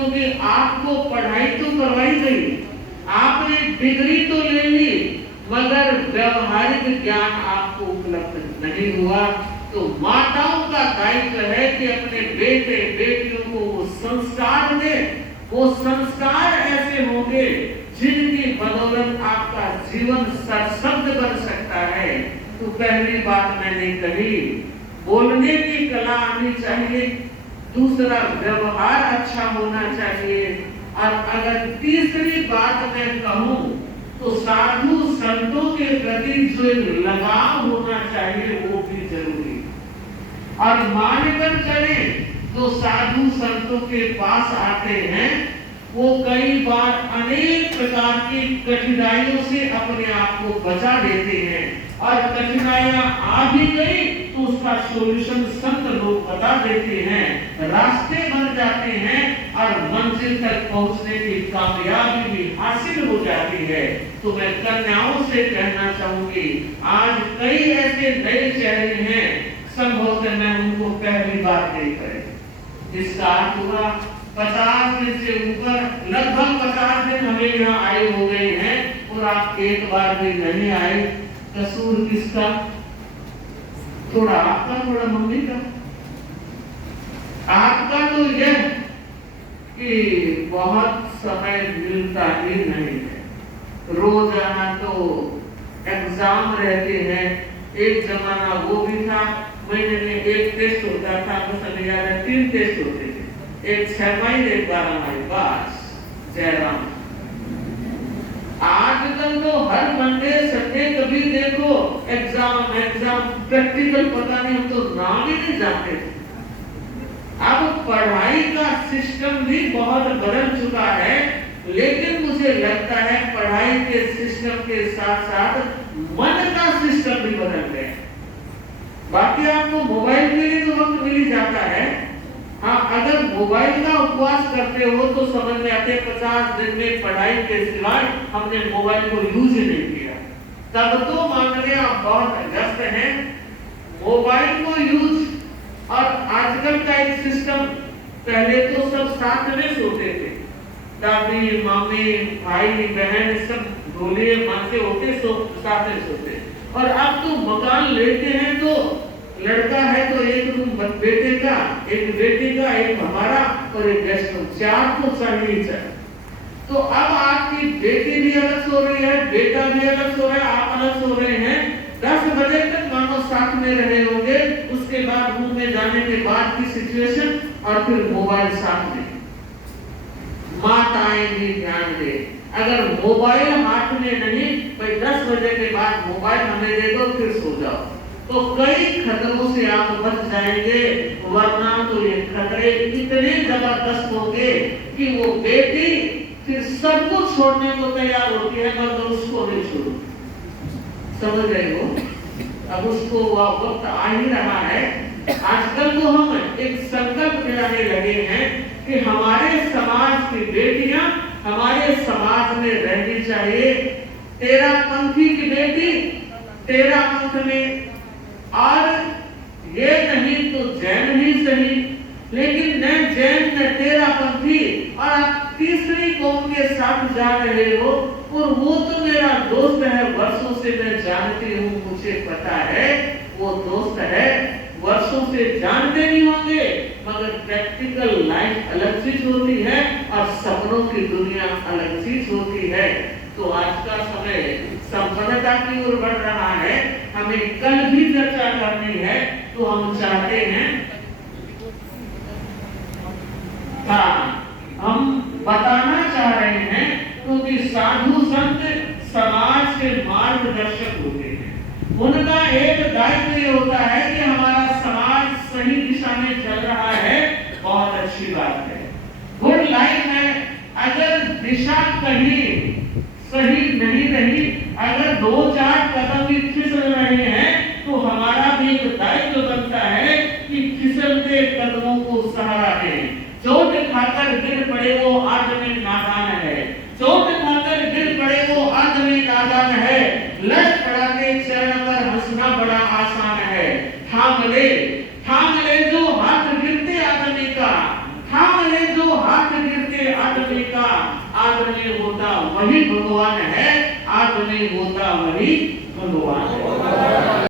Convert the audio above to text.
क्योंकि आपको पढ़ाई तो करवाई गई, आपने डिग्री तो ले ली, मगर व्यवहारिक ज्ञान आपको उपलब्ध नहीं हुआ। तो माताओं का दायित्व है कि अपने बेटे बेटियों को वो संस्कार दे। वो संस्कार ऐसे होंगे जिनकी बदौलत आपका जीवन सशक्त बन सकता है। तो पहली बात मैंने कही, बोलने की कला आनी चाहिए, दूसरा व्यवहार अच्छा होना चाहिए, और अगर तीसरी बात मैं कहूं तो साधु संतों के प्रति जो एक लगाव होना चाहिए वो भी जरूरी। और मानकर चले जो साधु संतों के पास आते हैं वो कई बार अनेक प्रकार की कठिनाइयों से अपने आप को बचा लेते हैं, और कठिनाइयां आ भी गई तो उसका सॉल्यूशन संत लोग बता देते हैं, रास्ते बन जाते हैं और मंजिल तक पहुंचने की कामयाबी भी हासिल हो जाती है। तो मैं कन्याओं से कहना चाहूंगी, आज कई ऐसे नए चेहरे हैं, संभवतः मैं उनको पहली बार देख रहे, जिसका अर्थ हुआ 50 दिन से ऊपर, लगभग 50 दिन हमें यहाँ आए हो गए हैं और आप एक बार भी नहीं आए। कसूर किसका? थोड़ा आपका, थोड़ा मम्मी का। आपका तो यह कि बहुत समय मिलता ही नहीं है। रोजाना तो एग्जाम रहते हैं, एक जमाना वो भी था महीने में एक टेस्ट होता था, बस हमें याद है 3 टेस्ट होते थे, एक 6 माइल एक 12 माइल, बस जयराम। आजकल तो हर मंडे संडे कभी देखो एग्जाम एग्जाम, प्रैक्टिकल पता नहीं, हम तो नाम ही नहीं जानते थे। अब पढ़ाई का सिस्टम भी बहुत बदल चुका है, लेकिन मुझे लगता है पढ़ाई के सिस्टम के साथ साथ मन का सिस्टम भी बदल गया। बाकी आपको मोबाइल के लिए तो वक्त मिल ही जाता है। हाँ, अगर मोबाइल का उपवास करते हो तो समझ में आते 50 दिन में पढ़ाई के सिवाय हमने मोबाइल को यूज ही नहीं किया, तब तो मान लिया आप बहुत व्यस्त हैं। मोबाइल को यूज, और आजकल का एक सिस्टम, पहले तो सब साथ में सोते थे, दादी मामी भाई बहन सब ढोलिए मन से होते, साथ में सोते। और अब तो मकान लेते हैं तो लड़का है तो एक रूम बेटे का, एक बेटी का, एक हमारा और एक गेस्ट रूम, 4 तो चाहिए चाहिए। तो अब आपकी बेटी भी अलग सो रही है, बेटा भी अलग सो रहा है, आप अलग सो रहे हैं। 10 बजे तक मानो साथ में रहे होंगे, उसके बाद रूम में जाने के बाद की सिचुएशन, और फिर मोबाइल साथ में। माताएं भी ध्यान दें, अगर मोबाइल हाथ में नहीं, भाई 10 बजे के बाद मोबाइल हमें दे दो फिर सो जाओ, तो कई खतरों से आप बच जाएंगे। वरना तो ये खतरे इतने जबरदस्त होंगे कि वो बेटी फिर सब कुछ छोड़ने को तैयार होती है, मगर उसको नहीं छोड़ो। समझ गए हो? अब उसको वक्त आ ही रहा है। आजकल तो हम एक संकल्प लेने लगे हैं कि हमारे समाज की बेटियां हमारे समाज में रहनी चाहिए। तेरा पंथी की बेटी तेरा पंथ में, और ये नहीं तो जैन ही सही, लेकिन न जैन न तेरा पंथी, और आप तीसरी कौम के साथ जा रहे हो, और वो तो मेरा दोस्त है, वर्षों से मैं जानती हूँ, मुझे पता है वो दोस्त है, वर्षों से जानते नहीं होंगे, मगर प्रैक्टिकल लाइफ अलग चीज होती है और सपनों की दुनिया अलग चीज होती है। तो आज का समय संपन्नता की ओर बढ़ रहा है, हमें कल भी चर्चा करनी है, तो हम चाहते हैं, हाँ, हम बताना चाह रहे हैं क्योंकि साधु संत समाज के मार्गदर्शक होते हैं। उनका एक दायित्व ये होता है कि हमारा समाज सही दिशा में चल रहा है, बहुत अच्छी बात है, गुड लाइफ है। अगर दिशा कहीं सही नहीं रही, अगर 2-4 कदम भी फिसल रहे हैं, तो हमारा भी एक दायित्व बनता है कि फिसलते कदमों को सहारा दें। चोट खाकर गिर पड़े वो आदमी नादान है, चोट खाकर गिर पड़े वो आदमी नादान है, लट पड़ा के चरण पर हंसना बड़ा आसान है। थाम ले जो हाथ गिरते आदमी का, थाम ले जो हाथ गिरते आज नहीं होता वही भगवान है, आज नहीं होता वही भगवान है।